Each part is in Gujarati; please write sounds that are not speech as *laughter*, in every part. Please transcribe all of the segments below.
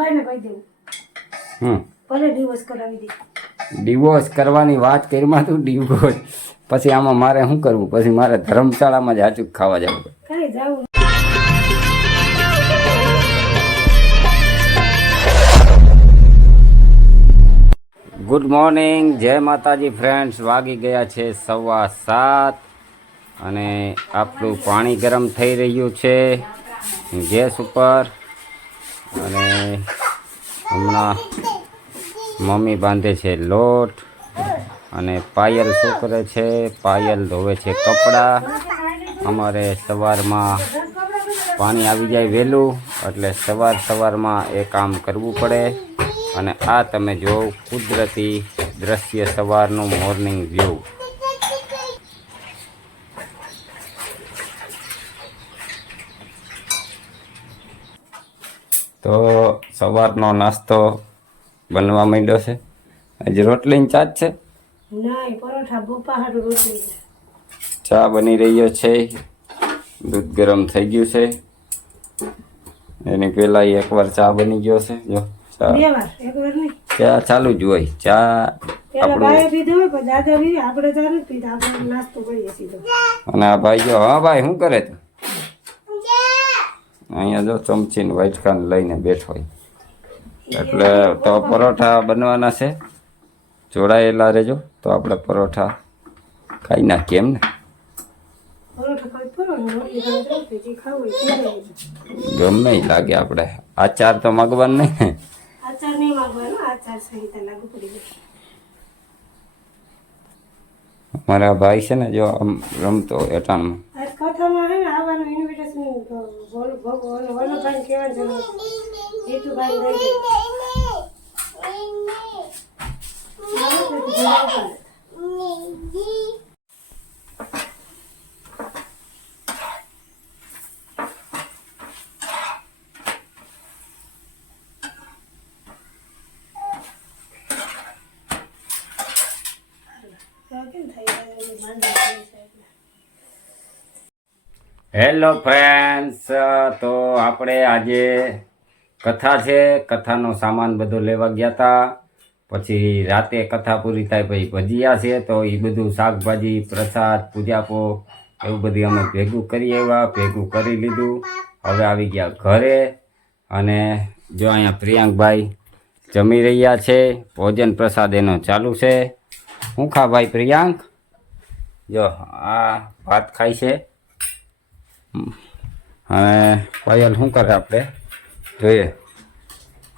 ભાઈને કહી દેવું. હમ. ભલે ડિવોર્સ કરાવી દે. ડિવોર્સ કરવાની વાત કરીમાં તું ડિવોર્સ પછી આમાં મારે શું કરવું? પછી મારે ધર્મશાળામાં જ હાચું ખાવા જવું. કઈ જાવું ગુડ મોર્નિંગ જય માતાજી ફ્રેન્ડ્સ વાગી ગયા છે સવા સાત અને આપણું પાણી ગરમ થઈ રહ્યું છે. ગેસ ઉપર. અને હમણાં મમ્મી બાંધે છે લોટ અને પાયલ શું છે? પાયલ ધોવે છે કપડાં. અમારે સવારમાં પાણી આવી જાય વહેલું, એટલે સવાર સવારમાં એ કામ કરવું પડે. અને આ તમે જો કુદરતી દ્રશ્ય સવારનું મોર્નિંગ વ્યૂ. તો સવારનો નાસ્તો બનવા માંડ્યો છે. હજી રોટલી ચા જ છે. ચા બની રહ્યો છે. દૂધ ગરમ થઈ ગયું છે. એની પહેલા એકવાર ચા બની ગયો છે. જો ચા. ચા ચાલુ જ હોય. ચા પેલા અને આ ભાઈ જો હા ભાઈ શું કરે તું? અહીંયા જો ચમચીને ને વાઇટકાન લઈને બેઠો એટલે તો પરોઠા બનવાના છે. જોડાયેલા રહેજો. તો આપણે પરોઠા ખાઈ નાખીએ એમ ને. ગમે લાગે આપણે. આચાર તો મગવાનું નહીં આચાર નહીં માંગવાનો આચાર સહિત લાગુ પડી જાય મારા ભાઈ છે ને જો આમ રમતો એટાણમાં કથામાં હે ને આવવાનું ઇન્વિટેશન બોલ ભગવાન વલ્લભભાઈ કહેવા જરૂર જીતુભાઈ લઈ જાય આવે તો તો જવાબ આપે. તો કેમ થઈ જાય માંદા થઈ જાય હેલો ફ્રેન્ડ્સ, તો આપણે આજે કથા છે. કથાનો સામાન બધો લેવા ગયા હતા પછી રાતે કથા પૂરી થાય પછી ભજીયા છે, તો એ બધું શાકભાજી, પ્રસાદ, પૂજાપો એવું બધું અમે ભેગું કરી આવ્યા, ભેગું કરી લીધું. હવે આવી ગયા ઘરે અને જો અહીંયા પ્રિયાંકભાઈ જમી રહ્યા છે. ભોજન પ્રસાદ એનો ચાલુ છે. શું ખા ભાઈ પ્રિયાંક? જો આ ભાત ખાય છે. અને પાયલ શું કરે આપણે? જોઈએ.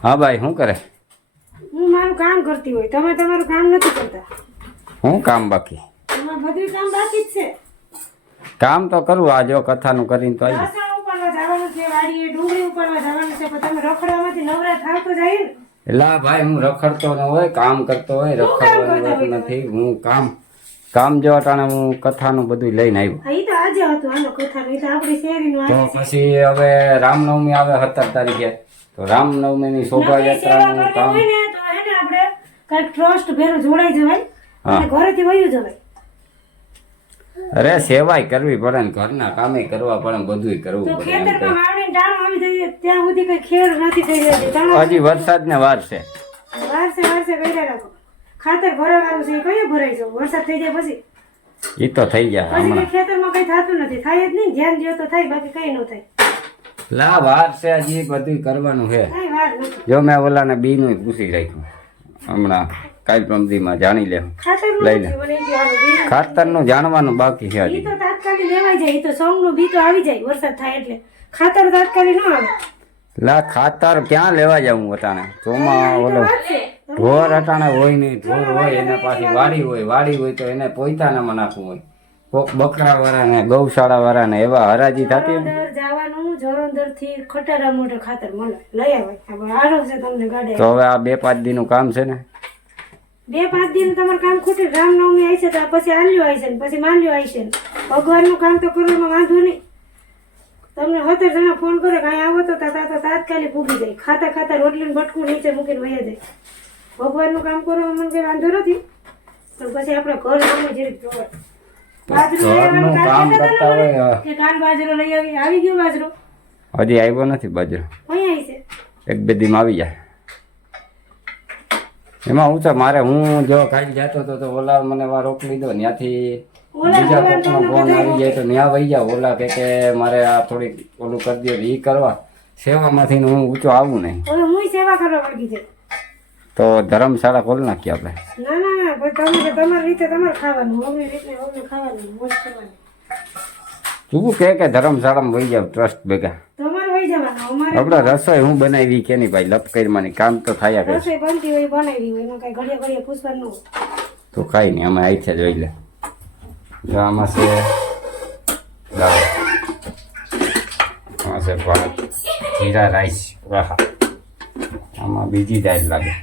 હા ભાઈ શું કરે? હું મારું કામ કરતી હોય. તમે તમારું કામ નથી કરતા. શું કામ બાકી? બધું કામ બાકી જ છે. કામ તો કરવું આ જો કથાનું કરીને તો આવી જવાનું છે વાડીએ ડુંગળી ઉપાડવા જવાનું છે પણ તમે રખડવામાંથી નવરા થાવ તો જાય ને. એટલે ભાઈ હું રખડતો ન હોય કામ કરતો હોય રખડવાનું નથી. હું કામ કામ જો અટાણે હું કથાનું બધું લઈને આવ્યો. તો પછી હવે રામનવમી આવે સત્તર તારીખે. તો રામનવમીની શોભાયાત્રાનું કામ. ટ્રસ્ટ ભેરું જોડાઈ જવાય હા. ઘરેથી વયું જવાય. અરે સેવાય કરવી પડે ને ઘરના કામે કરવા પડે બધુંય કરવું પડે ટાણું આવી જઈએ ત્યાં સુધી કઈ ખેડ નથી થઈ તમે હજી વરસાદ ને વાર છે. વારસે વારસે કર્યા રાખો. ખાતર ભરાવાનું છે કયું ભરાઈ જવું વરસાદ થઈ જાય પછી. એ તો થઈ ગયા હમણાં. ખેતરમાં કઈ થતું નથી. થાય જ નહીં ધ્યાન દો તો થાય બાકી કઈ ન થાય. લા વાર છે હજી બધું કરવાનું છે. જો મેં ઓલાને બી નું પૂછી રાખ્યું. હમણાં કાલ પ્રમદીમાં જાણી લે. લઈ લે. ખાતરનું જાણવાનું બાકી છે હજી. તો તાત્કાલિક લેવાઈ જાય એ તો સોંગનું બી તો આવી જાય વરસાદ થાય એટલે. ખાતર તાત્કાલિક ન આવે. લા ખાતર ક્યાં લેવા જાઉં અટાણે ચોમા ઓલો ઢોર અટાણે હોય નહીં ઢોર હોય એને પાછી વાડી હોય વાડી હોય તો એને પોઈતાનામાં નાખવું હોય. કોક બકરા વાળાને ગૌશાળા વાળાને એવા હરાજી થતી જવાનું જોરંદરથી ખટારા મોઢે ખાતર મળે. લઈ આવે. આરો છે તમને ગાડે તો હવે આ બે પાંચ દીનું કામ છે ને? બે પાંચ દિન તમારું કામ ખૂટે રામનવમી આવી છે તો પછી આલ્યું આવી છે પછી માલ્યું આવી છે ને. ભગવાનનું કામ તો કરવામાં વાંધો નહીં. તમને હતે જણા ફોન કરે કે અહીં આવો તો તા તો તાત્કાલિક ઉગી જાય. ખાતા ખાતા રોટલીનું બટકું નીચે મૂકીને વહી જાય. ભગવાનનું કામ કરવામાં મને કંઈ વાંધો નથી. તો પછી આપણે ઘર આવી ગયો બાજરો? હજી આવ્યો નથી બાજરો. અહીંયા એક બે દીમ આવી જાય. એમાં હું મારે હું જો ખાઈ જતો હતો તો ઓલા મને રોક રોકી લીધો ત્યાંથી બીજા કોકનો ફોન આવી જાય તો ત્યાં વહી જાવ ઓલા કે કે મારે આ થોડીક ઓલું કરી દો એ કરવા. સેવામાંથી હું ઊંચો આવું નહીં. હું સેવા કરવા વળગી છે? તો ધર્મશાળા ખોલી નાખીએ આપણે ના ના ના ભાઈ તમારે તમારી રીતે તમારે ખાવાનું ઓમની રીતે ઓમને ખાવાનું મોજ કરવાની. તું કે કે ધર્મશાળામાં વહી જાવ ટ્રસ્ટ ભેગા. તમારે વહી જવાનું અમારે આપણે રસોઈ હું બનાવી કે નહીં ભાઈ લપકરમાં કામ તો થયા કરે રસોઈ બનતી હોય બનાવી હોય એમાં કઈ ઘડિયા ઘડિયા પૂછવાનું. તો કાંઈ નહીં અમે આઈથે જોઈ લે. આમાં છે દાળ આમાં છે ભાત જીરા રાઈસ વાહ આમાં બીજી દાળ લાગે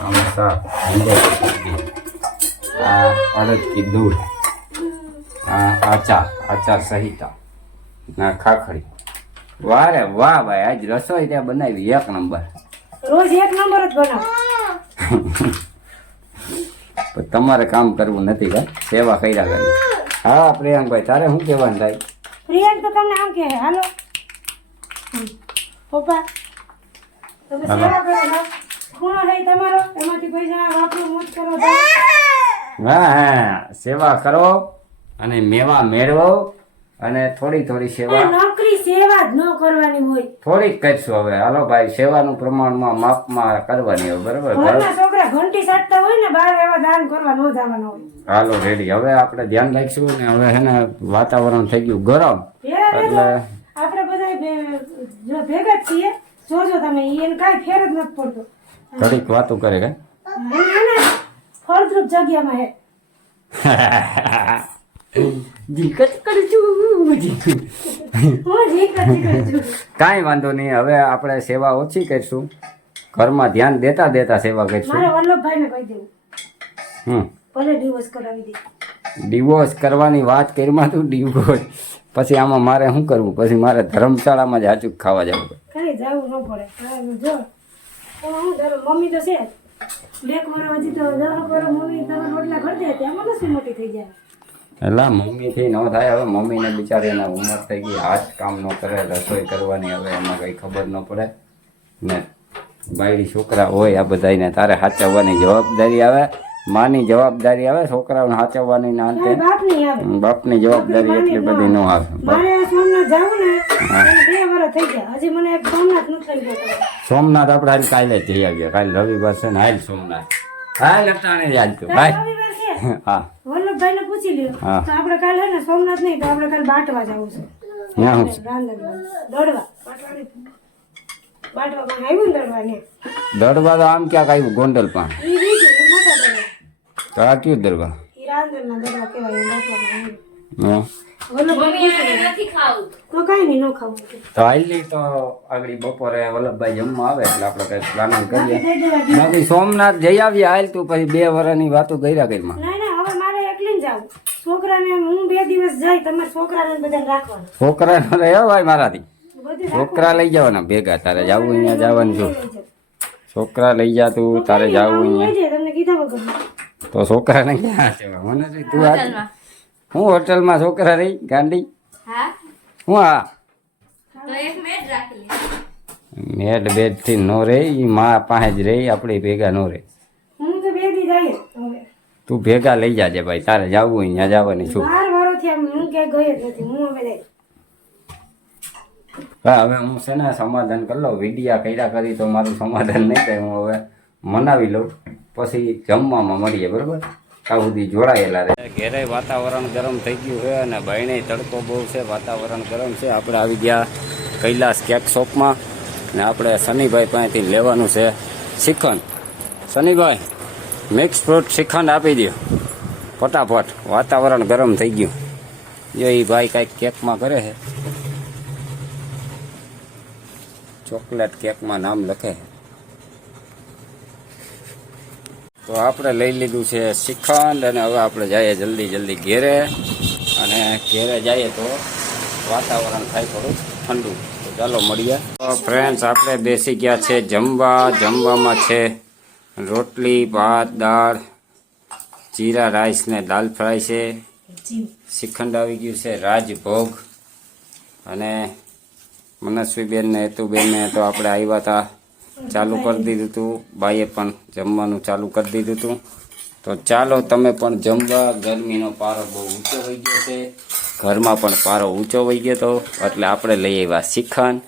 આમાં શાક સબ્જી. આ અડદ કી દૂધ આ આચાર આચાર સહિતા ના ખાખરી વાહ રે વાહ ભાઈ આજ રસોઈ ત્યાં બનાવી એક નંબર રોજ એક નંબર જ બનાવો પણ તમારે કામ કરવું નથી ભાઈ. સેવા કર્યા કરે. હા પ્રિયાંકભાઈ તારે શું કહેવાનું થાય? પ્રિયાંક તો તમને આમ કહે હાલો. પપ્પા તમે સેવા કરો ખૂણો હે તમારો એમાંથી પૈસા વાપરો મોજ કરો હા હા. સેવા કરો અને મેવા મેળવો અને થોડી થોડી સેવા જ ન કરવાની હોય. થોડીક કરશું હવે. હાલો ભાઈ સેવાનું પ્રમાણમાં માપમાં કરવાની હોય બરાબર? ઘરના છોકરા ઘંટી સાટતા હોય ને બહાર એવા દાન કરવા ન જવાનું હોય. હાલો રેડી. હવે આપણે ધ્યાન રાખીશું ને હવે હે ને વાતાવરણ થઈ ગયું ગરમ. એટલે આપણે બધા જો ભેગા જ છીએ. જોજો તમે એને કાંઈ ફેર જ નથી પડતો. થોડીક વાતો કરે કે? ફળદ્રુપ જગ્યામાં હે. *laughs* કરતી કરું છું કાંઈ વાંધો નહીં હવે આપણે સેવા ઓછી કરીશું. ઘરમાં ધ્યાન દેતા દેતા સેવા કરીશું. મારા વલ્લભભાઈને કહી દેવું. હમ. ભલે ડિવોર્સ કરાવી દે. ડિવોર્સ કરવાની વાત કરીમાં તું ડિવોર્સ પછી આમાં મારે શું કરવું? પછી મારે ધર્મશાળામાં જ હાચુક ખાવા જવું. કઈ જવું ન પડે. જો. મમ્મી તો છે જ. બે હજી તો મમ્મી તમે રોટલા ઘડતી હતી એમાં શું મોટી થઈ જાય. એટલે મમ્મીથી ન થાય. હવે મમ્મીને બિચારી એના ઉંમર થઈ ગઈ. હાથ કામ ન કરે રસોઈ કરવાની હવે એમાં કંઈ ખબર ન પડે. ને બાયડી છોકરા હોય આ બધાને તારે સાચવવાની જવાબદારી આવે માની જવાબદારી આવે છોકરાઓને સાચવવાની ના અંતે બાપની જવાબદારી એટલી બધી ન આવે. સોમનાથ આપણે હાલ કાલે જ જઈ આવીએ. કાલે રવિવાર છે ને હાલ સોમનાથ. હાલ અટાણે ભાઈ રવિવાર છે ને પૂછી લ્યો. તો આપણે કાલે હે ને સોમનાથ નહીં તો આપણે કાલે બાટવા જવું છે. ત્યાં હું દોડવા. બાટવા પણ આવ્યું દોડવા ને. દરવા તો આમ ક્યાંક આવ્યું ગોંડલ પણ. તો આ કયું દરવા કહેવાય હં. નહીં ન ખાવું તો હાલી તો આગળ બપોરે વલ્લભભાઈ જમવા આવે એટલે આપણે કઈ પ્લાનિંગ કરીએ. દઈ દેવા દે. બાકી સોમનાથ જઈ આવીએ હાલ તું પછી બે વર્ષની વાતો કર્યા હવે મારે જ જાવું છોકરાને હું બે દિવસ જાય તમારે છોકરાને બધાને રાખવાનું. છોકરાનો રહ્યો ભાઈ મારાથી. છોકરા લઈ જવાના ભેગા તારે જવું અહીંયા જવાનું છું. છોકરા લઈ જા તું તારે જવું અહીંયા. તમને કીધા વગર. તો છોકરાને ક્યાં મને તું આ હું હોટલમાં છોકરા રહી ગાંડી? હા? હું આ? તો એક મેચ રાખી લે. મેડ બેડથી નો રે ઈ માં પાસે જ રહી આપણે ભેગા નો રે તું ભેગા લઈ જાજે ભાઈ તારે જવું હોય ત્યાં જવાની છું. બાર વારોથી આમ હું હવે હા હવે હું છે ને સમાધાન કરી લઉં. વિડિયા કર્યા કરી તો મારું સમાધાન નહીં થાય હું હવે મનાવી લઉં. પછી જમવામાં મળીએ બરોબર? આ સુધી જોડાયેલા રહે. ઘેરે વાતાવરણ ગરમ થઈ ગયું છે અને ભાઈને તડકો બહુ છે વાતાવરણ ગરમ છે. આપણે આવી ગયા કૈલાસ કેક શોપમાં ને આપણે શનિભાઈ પાસેથી લેવાનું છે શિખંડ. શનિભાઈ મિક્સ ફ્રૂટ શ્રીખંડ આપી દો ફટાફટ. વાતાવરણ ગરમ થઈ ગયું. જો એ ભાઈ કાંઈક કેકમાં કરે છે. ચોકલેટ કેકમાં નામ લખે છે. તો આપણે લઈ લીધું છે શ્રીખંડ અને હવે આપણે જઈએ જલ્દી જલ્દી ઘેરે. અને ઘેરે જઈએ તો વાતાવરણ થાય થોડું ઠંડુ. તો ચાલો મળીએ. ફ્રેન્ડ્સ આપણે બેસી ગયા છે જમવા. જમવામાં છે રોટલી, ભાત, દાળ, જીરા, રાઈસ ને દાલ ફ્રાય છે. શ્રીખંડ આવી ગયું છે, રાજભોગ. અને મનસ્વીબેન ને હેતુબેન ને તો આપણે આવ્યા હતા ચાલુ કરી દીધું હતું બાઈએ પણ જમવાનું ચાલુ કરી દીધું હતું તો ચાલો તમે પણ જમવા. ગરમીનો પારો બહુ ઊંચો થઈ ગયો છે. ઘરમાં પણ પારો ઊંચો વહી ગયો હતો એટલે આપણે લઈ આવ્યા શ્રીખંડ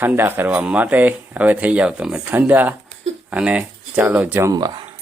ઠંડા કરવા માટે. હવે થઈ જાવ તમે ઠંડા. અને ચાલો જમવા.